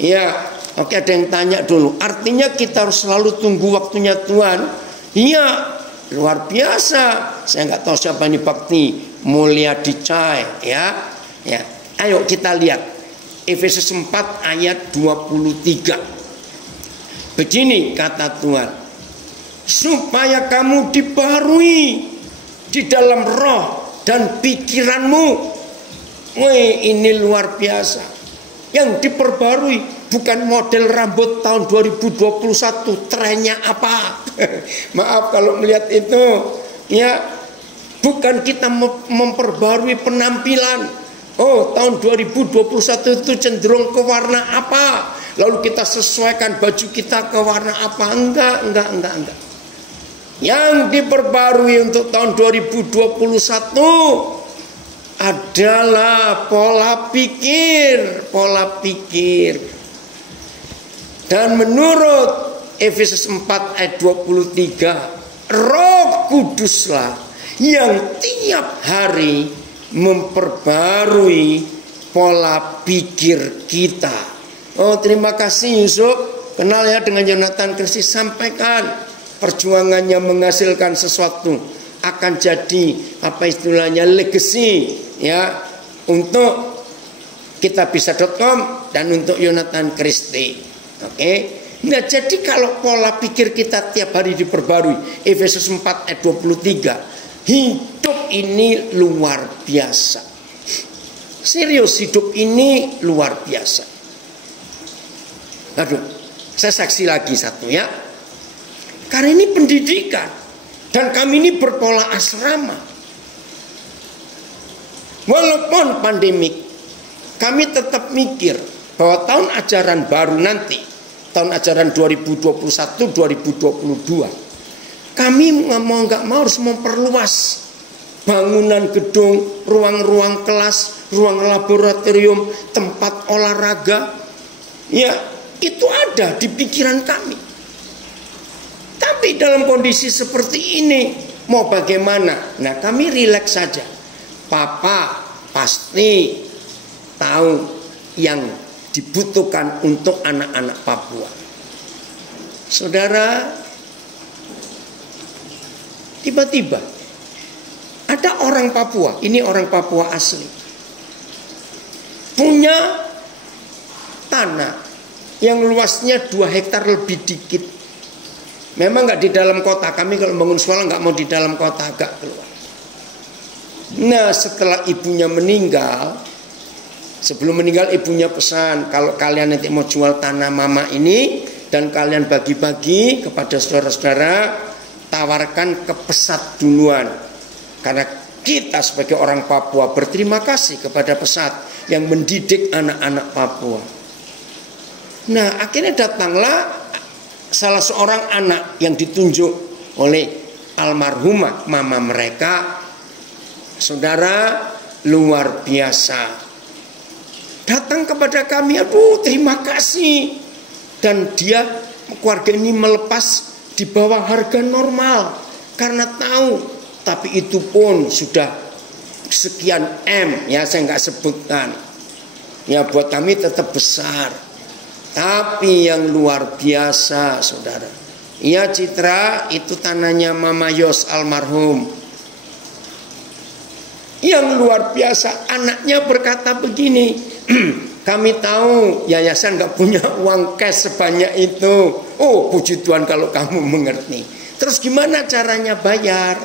Ya, oke, ada yang tanya dulu. Artinya kita harus selalu tunggu waktunya Tuhan. Iya, luar biasa. Saya nggak tahu siapa ini Bakti Mulia Dicai, ya. Ayo kita lihat Efesus 4 ayat 23. Begini kata Tuhan, supaya kamu dibaharui di dalam roh dan pikiranmu. Ini luar biasa. Yang diperbarui bukan model rambut tahun 2021, trennya apa? Maaf kalau melihat itu, ya. Bukan kita memperbarui penampilan. Oh, tahun 2021 itu cenderung ke warna apa? Lalu kita sesuaikan baju kita ke warna apa? Enggak. Yang diperbarui untuk tahun 2021 adalah pola pikir. Dan menurut Efesus 4 ayat 23, Roh Kuduslah yang tiap hari memperbarui pola pikir kita. Oh, terima kasih Yusuf. Kenal ya dengan Jonathan Christie, sampaikan perjuangannya menghasilkan sesuatu akan jadi legacy ya untuk kitabisa.com dan untuk Jonathan Christie. Oke. Nah, jadi kalau pola pikir kita tiap hari diperbarui, Efesus 4 ayat 23, hidup ini luar biasa. Serius, hidup ini luar biasa. Aduh, saya saksi lagi satu ya. Karena ini pendidikan dan kami ini berpola asrama. Walaupun pandemik, kami tetap mikir bahwa tahun ajaran baru nanti, tahun ajaran 2021-2022, kami nggak mau harus memperluas bangunan gedung, ruang-ruang kelas, ruang laboratorium, tempat olahraga. Ya, itu ada di pikiran kami. Tapi dalam kondisi seperti ini, mau bagaimana? Nah, kami rileks saja. Papa pasti tahu yang dibutuhkan untuk anak-anak Papua. Saudara, tiba-tiba ada orang Papua, ini orang Papua asli, punya tanah yang luasnya 2 hektar lebih dikit. Memang nggak di dalam kota. Kami kalau bangun sekolah nggak mau di dalam kota, agak keluar. Nah, setelah ibunya meninggal, sebelum meninggal ibunya pesan, kalau kalian nanti mau jual tanah mama ini dan kalian bagi-bagi kepada saudara-saudara, tawarkan ke Pesat duluan. Karena kita sebagai orang Papua berterima kasih kepada Pesat yang mendidik anak-anak Papua. Nah, akhirnya datanglah salah seorang anak yang ditunjuk oleh almarhumah mama mereka. Saudara, luar biasa. Datang kepada kami, aduh terima kasih. Dan dia, keluarga ini melepas di bawah harga normal. Karena tahu, tapi itu pun sudah sekian M, ya saya nggak sebutkan. Ya buat kami tetap besar. Tapi yang luar biasa, saudara. Iya Citra, itu tanahnya Mama Yos almarhum. Yang luar biasa, anaknya berkata begini, kami tahu yayasan gak punya uang cash sebanyak itu. Oh puji Tuhan kalau kamu mengerti. Terus gimana caranya bayar?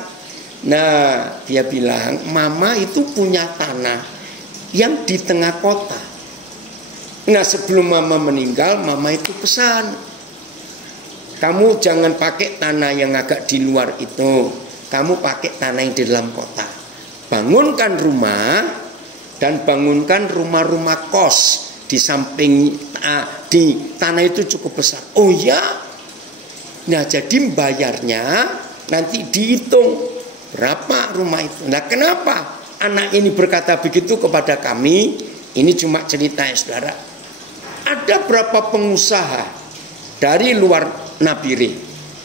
Nah dia bilang, mama itu punya tanah yang di tengah kota. Nah sebelum mama meninggal, mama itu pesan, kamu jangan pakai tanah yang agak di luar itu, kamu pakai tanah yang di dalam kota. Bangunkan rumah dan bangunkan rumah-rumah kos di samping di tanah itu cukup besar. Oh ya, nah jadi bayarnya nanti dihitung berapa rumah itu. Nah kenapa anak ini berkata begitu kepada kami? Ini cuma cerita ya saudara. Ada berapa pengusaha dari luar Nabire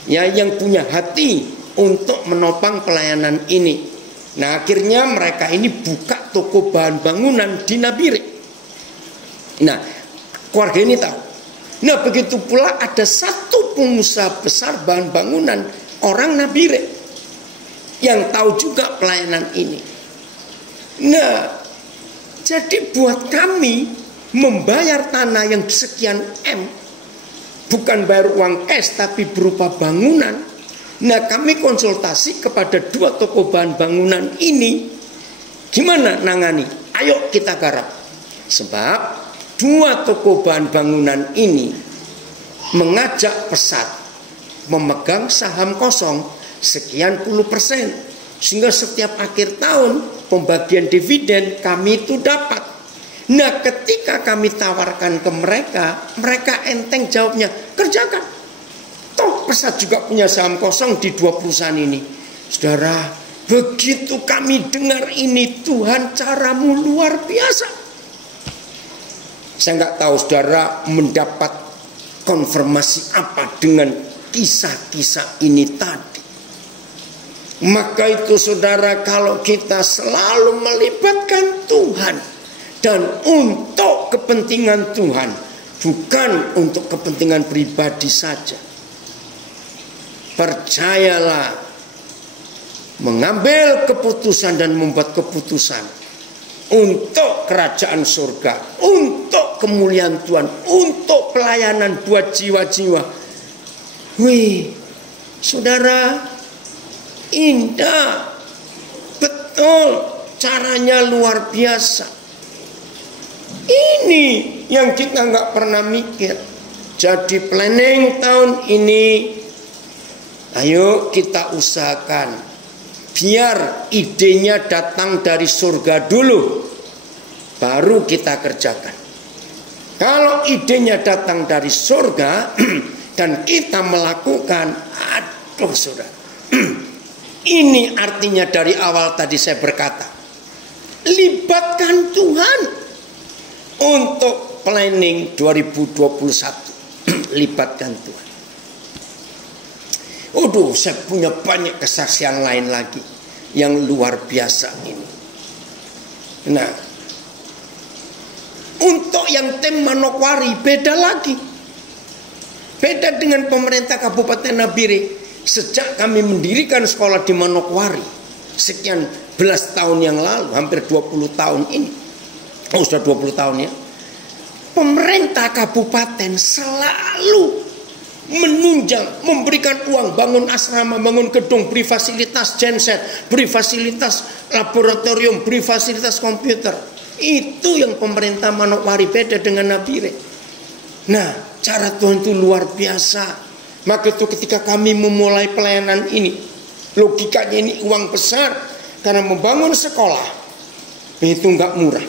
ya yang punya hati untuk menopang pelayanan ini. Nah akhirnya mereka ini buka toko bahan bangunan di Nabire. Nah keluarga ini tahu. Nah begitu pula ada satu pengusaha besar bahan bangunan orang Nabire yang tahu juga pelayanan ini. Nah jadi buat kami membayar tanah yang sekian M, bukan bayar uang cash tapi berupa bangunan. Nah kami konsultasi kepada dua toko bahan bangunan ini, gimana nangani? Ayo kita garap. Sebab dua toko bahan bangunan ini mengajak Pesat memegang saham kosong sekian puluh %. Sehingga setiap akhir tahun pembagian dividen kami itu dapat. Nah ketika kami tawarkan ke mereka, mereka enteng jawabnya, kerjakan. Toh Pesat juga punya saham kosong di dua perusahaan ini. Saudara, begitu kami dengar ini, Tuhan caramu luar biasa. Saya nggak tahu saudara mendapat konfirmasi apa dengan kisah-kisah ini tadi. Maka itu saudara, kalau kita selalu melibatkan Tuhan dan untuk kepentingan Tuhan, bukan untuk kepentingan pribadi saja. Percayalah, mengambil keputusan dan membuat keputusan untuk kerajaan surga, untuk kemuliaan Tuhan, untuk pelayanan buat jiwa-jiwa. Wih, saudara, indah, betul, caranya luar biasa. Ini yang kita nggak pernah mikir. Jadi planning tahun ini, ayo kita usahakan biar idenya datang dari surga dulu, baru kita kerjakan. Kalau idenya datang dari surga dan kita melakukan, aduh saudara, ini artinya dari awal tadi saya berkata, libatkan Tuhan untuk planning 2021. Libatkan Tuhan. Saya punya banyak kesaksian lain lagi yang luar biasa ini. Nah, untuk yang tim Manokwari beda lagi. Beda dengan pemerintah Kabupaten Nabire. Sejak kami mendirikan sekolah di Manokwari sekian belas tahun yang lalu, hampir 20 tahun ini. Sudah 20 tahun ya. Pemerintah kabupaten selalu menunjang, memberikan uang, bangun asrama, bangun gedung, beri fasilitas genset, beri fasilitas laboratorium, beri fasilitas komputer. Itu yang pemerintah Manokwari, beda dengan Nabire. Nah, cara Tuhan itu luar biasa. Maka itu ketika kami memulai pelayanan ini, logikanya ini uang besar, karena membangun sekolah itu nggak murah.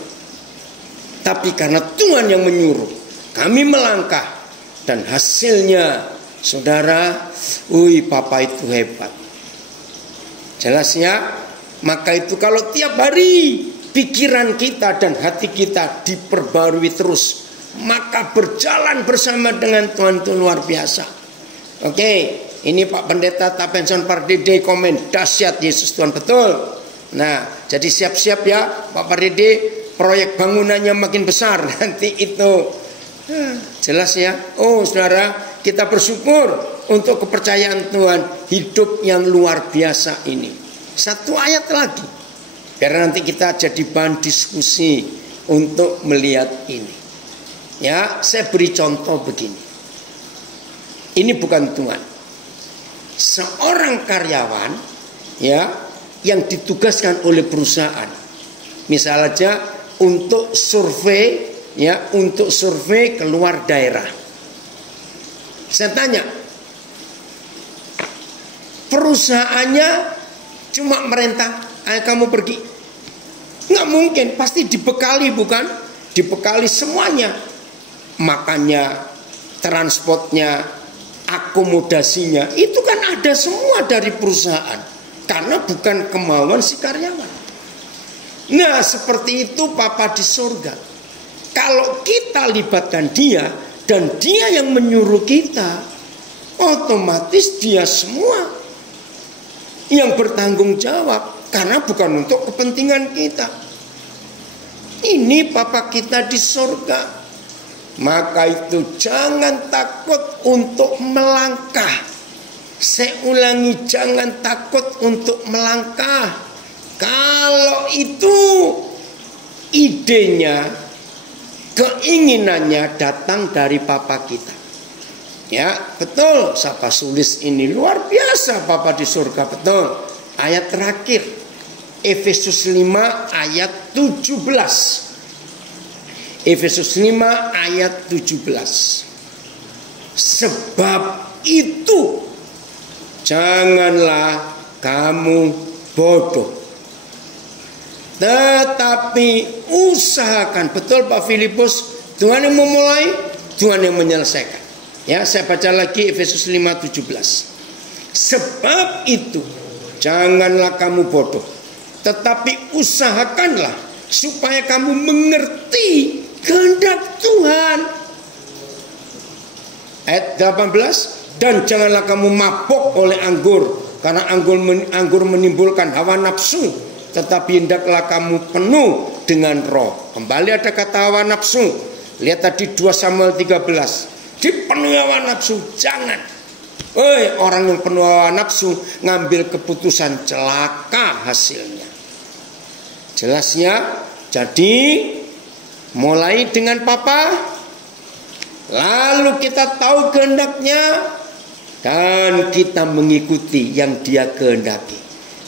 Tapi karena Tuhan yang menyuruh, kami melangkah. Dan hasilnya, saudara, Papa itu hebat. Jelas ya? Maka itu kalau tiap hari pikiran kita dan hati kita diperbarui terus, maka berjalan bersama dengan Tuhan itu luar biasa. Oke, ini Pak Pendeta Tapenson Pardede komen, dahsyat Yesus Tuhan, betul. Nah, jadi siap-siap ya Pak Pardede, proyek bangunannya makin besar nanti itu. Jelas ya. Oh saudara, kita bersyukur untuk kepercayaan Tuhan, hidup yang luar biasa ini. Satu ayat lagi, biar nanti kita jadi bahan diskusi untuk melihat ini. Ya, saya beri contoh begini. Ini bukan Tuhan. Seorang karyawan ya yang ditugaskan oleh perusahaan, misalnya untuk survei, ya, untuk survei keluar daerah. Saya tanya, perusahaannya cuma merintah, ayo kamu pergi. Nggak mungkin, pasti dibekali, bukan? Dibekali semuanya. Makannya, transportnya, akomodasinya, itu kan ada semua dari perusahaan. Karena bukan kemauan si karyawan. Nah, seperti itu Papa di surga. Kalau kita libatkan dia dan dia yang menyuruh kita, otomatis dia semua yang bertanggung jawab, karena bukan untuk kepentingan kita. Ini Papa kita di surga. Maka itu jangan takut untuk melangkah. Saya ulangi, jangan takut untuk melangkah. Kalau itu idenya, keinginannya datang dari Papa kita. Ya, betul. Sapa Sulis ini luar biasa Papa di surga, betul. Ayat terakhir, Efesus 5 ayat 17. Efesus 5 ayat 17. Sebab itu janganlah kamu bodoh, tetapi usahakan. Betul Pak Filipus, Tuhan yang memulai, Tuhan yang menyelesaikan. Ya, saya baca lagi Efesus 5:17. Sebab itu janganlah kamu bodoh, tetapi usahakanlah supaya kamu mengerti kehendak Tuhan. Ayat 18, dan janganlah kamu mabok oleh anggur, karena anggur menimbulkan hawa nafsu, tetapi hendaklah kamu penuh dengan roh. Kembali ada kata hawa nafsu. Lihat tadi 2 Samuel 13. Dipenuhi hawa nafsu, jangan. Orang yang penuh hawa nafsu ngambil keputusan, celaka hasilnya. Jelasnya, jadi mulai dengan Papa, lalu kita tahu kehendaknya, dan kita mengikuti yang dia kehendaki.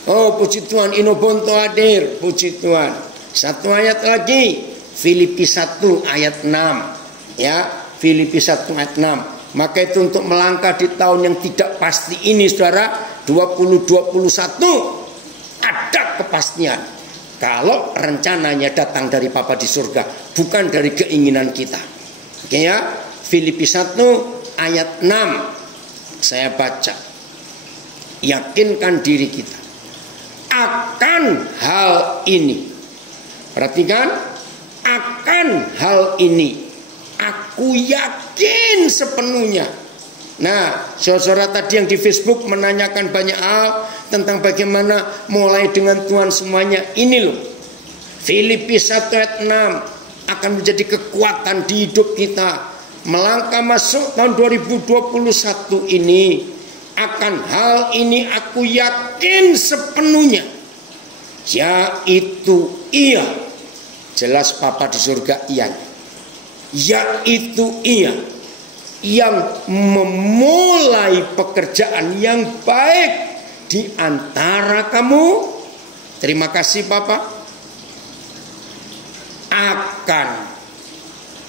Oh puji Tuhan, Inobonto hadir, puji Tuhan. Satu ayat lagi, Filipi 1 ayat 6. Ya, Filipi 1 ayat 6. Maka itu untuk melangkah di tahun yang tidak pasti ini, saudara, 2021, ada kepastian. Kalau rencananya datang dari Papa di surga, bukan dari keinginan kita. Oke ya, Filipi 1 ayat 6. Saya baca. Yakinkan diri kita akan hal ini. Perhatikan, akan hal ini aku yakin sepenuhnya. Nah, saudara tadi yang di Facebook menanyakan banyak hal tentang bagaimana mulai dengan Tuhan semuanya. Ini loh, Filipi 1 ayat 6 akan menjadi kekuatan di hidup kita. Melangkah masuk tahun 2021 ini, akan hal ini aku yakin sepenuhnya, yaitu ia. Jelas Papa di surga iya. Yaitu ia. yang memulai pekerjaan yang baik di antara kamu, terima kasih Papa, akan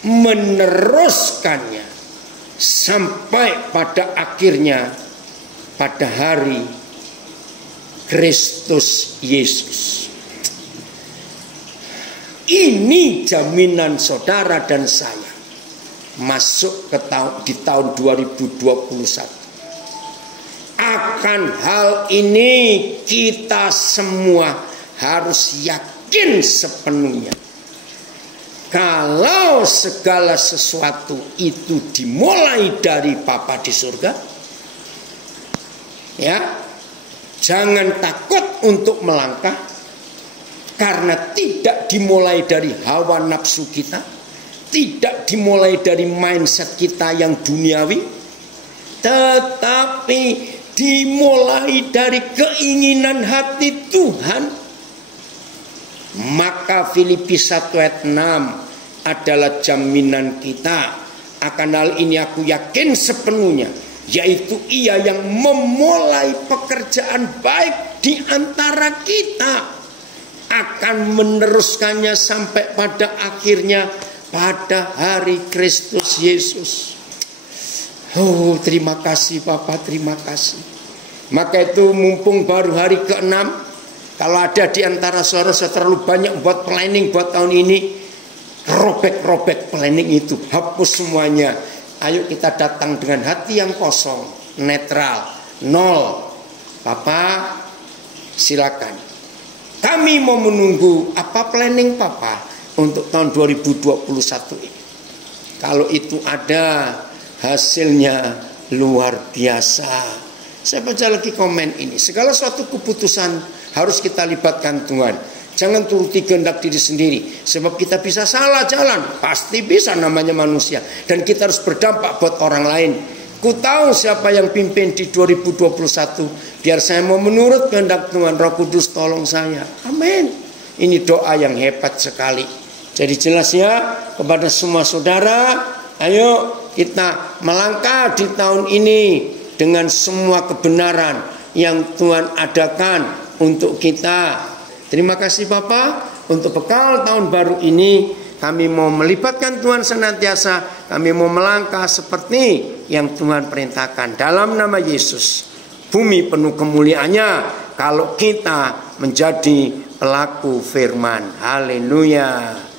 meneruskannya sampai pada akhirnya pada hari Kristus Yesus. Ini jaminan saudara dan saya masuk ke di tahun 2021. Akan hal ini kita semua harus yakin sepenuhnya. Kalau segala sesuatu itu dimulai dari Bapa di surga, ya, jangan takut untuk melangkah, karena tidak dimulai dari hawa nafsu kita, tidak dimulai dari mindset kita yang duniawi, tetapi dimulai dari keinginan hati Tuhan. Maka Filipi 1 ayat 6 adalah jaminan kita. Akan hal ini aku yakin sepenuhnya, yaitu Ia yang memulai pekerjaan baik di antara kita akan meneruskannya sampai pada akhirnya pada hari Kristus Yesus. Oh, terima kasih Bapak, terima kasih. Maka itu mumpung baru hari ke-6, kalau ada di antara saudara terlalu banyak buat planning buat tahun ini, robek-robek planning itu, hapus semuanya. Ayo kita datang dengan hati yang kosong, netral, nol. Papa, silakan. Kami mau menunggu apa planning Papa untuk tahun 2021 ini. Kalau itu ada hasilnya luar biasa. Saya baca lagi komen ini. Segala suatu keputusan harus kita libatkan Tuhan. Jangan turuti kehendak diri sendiri. Sebab kita bisa salah jalan. Pasti bisa, namanya manusia. Dan kita harus berdampak buat orang lain. Ku tahu siapa yang pimpin di 2021. Biar saya mau menurut kehendak Tuhan. Roh Kudus tolong saya. Amin. Ini doa yang hebat sekali. Jadi jelas ya kepada semua saudara. Ayo kita melangkah di tahun ini dengan semua kebenaran yang Tuhan adakan untuk kita. Terima kasih Bapak. Untuk bekal tahun baru ini, kami mau melibatkan Tuhan senantiasa. Kami mau melangkah seperti yang Tuhan perintahkan. Dalam nama Yesus, bumi penuh kemuliaannya kalau kita menjadi pelaku firman. Haleluya.